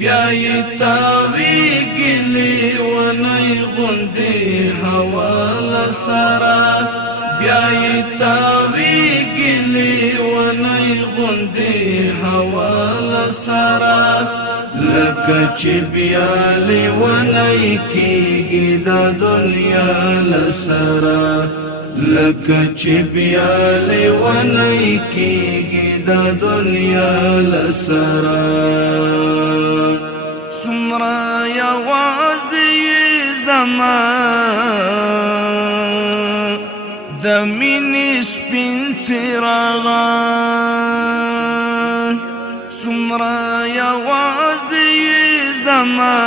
بیایی تاویگی لیونی غندی حوال سرا بیایی تاویگی لیونی غندی حوال سرا لکه چې بیا لیونی کیږي دا دنیا لسرا لکه چې بیا لیونی کیږي دا دنیا لسرا څومره یوازې زما د مینې سپین څراغان څومره یوازې زما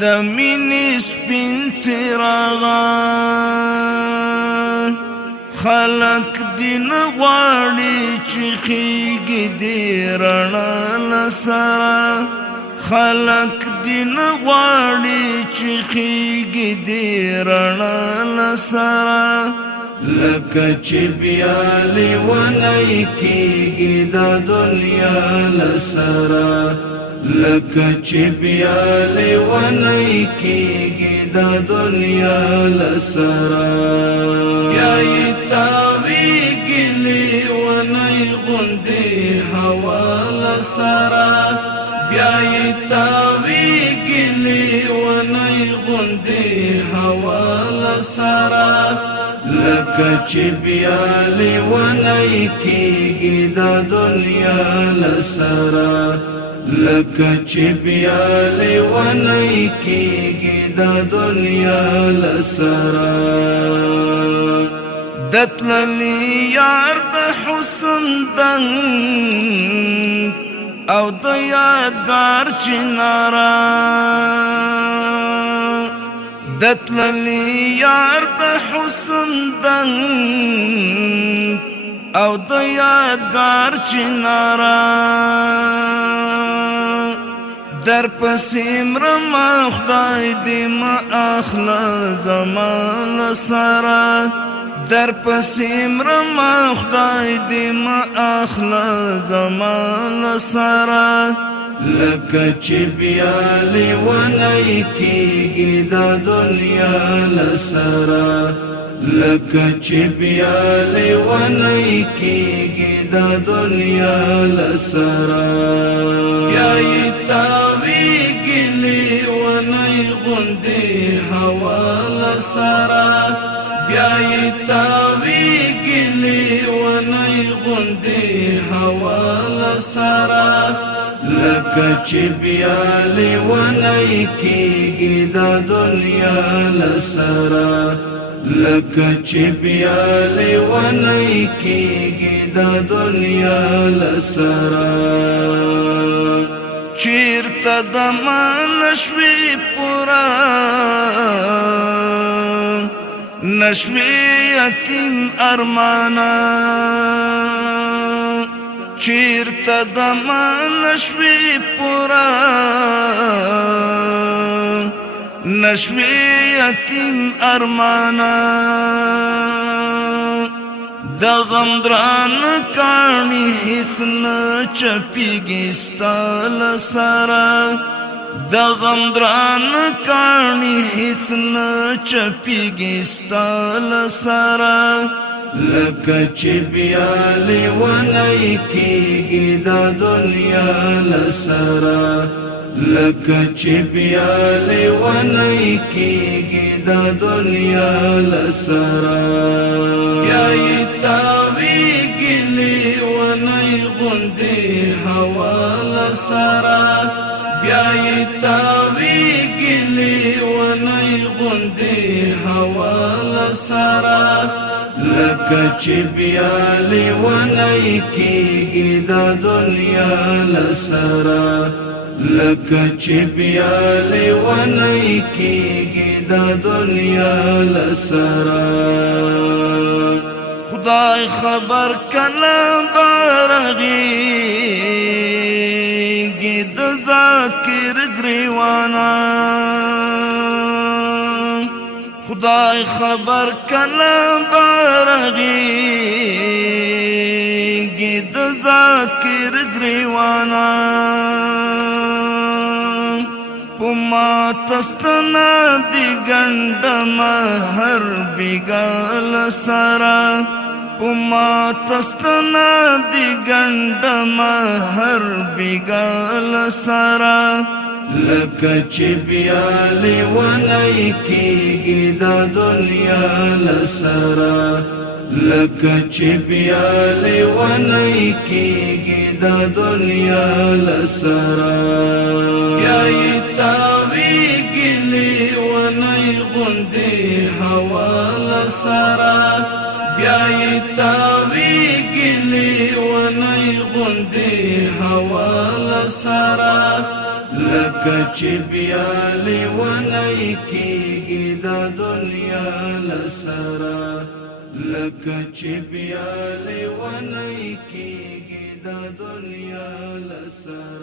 د مینې سپین څراغان خلق دین غواړي چې خیږي دې رڼا لسرا خلق دین غواړي چې خیږي دې رڼا لسرا لکه چې بیا لیونی کیږي دا دنیا لسرا لکه چې بیا لیونی کیږي دا دنیا لسرا بیایی تاویږي لیونی غندې هوا لسرا بیایی تاویږي لیونی غندې هوا لسرا لکه چې بیا لیونی کیږي دا دنیا لسرا لکه چې بیا لیونی کیږي دا دنیا لسرا دتللی یار د حسن دنګ او د یادګار چنارا دتللی یار د حسن دنګ او د یادګار چنارا در پسې مرما خدای دې ما اخلا زمان سره در پسې مرما خدای دې ما اخلا زمان سره لکه چې بیا لیونی کیږي دا دنیا لسرا لکه چې بیا لیونی کیږي دا دنیا لسرا بیایی تاویږي لیونی غندې هوا لسرا بیایی تاویږي لیونی غندې هوا لسرا لکه چې بیا لیونی کیږي دا دنیا لسرا لکه چې بیا لیونی کیږي دا دنیا لسرا چیرته د نشوي پورا نشوي یتیم ارمانا چیرته د نشوي پورا نشوي یتیم ارمانا د غم دران کانی هیڅ نه چپیږي ستا لسرا د غم دران کانی هیڅ نه چپیږي ستا لسرا لکه چې بیا لیونی کیږي دا دنیا لسرا لکه چې بیا لیونی کیږي دا دنیا لسرا بیایی تاویږي لیونی غندې هوا لسرا بیایی تاویږي لیونی غندې هوا لسرا لکه چې بیا لیونی کیږي دا دنیا لسرا لکه چې بیا لیونی کیږي دا دنیا لسرا خدای خبر کله برغیږي د ذاکر گریوانا خدای خبر کله برغیږي د ذاکر گریوانا پما تستنا دی گندم هر بیگال سرا پما تستنا دی گندم هر بیگال سرا لکه چې بیا لیونی کېږي دا دنیا لسرا لکه چې بیا لیونی کېږي دا دنیا لسرا بیا یې تاویږي لیونی غوندې هوا لسرا بیا یې تاویږي لیونی غوندې هوا لسرا لکه چې بیا لیونی کېږي دا دنیا لسرا لکه چې بیا لیونی کېږي دا دنیا لسرا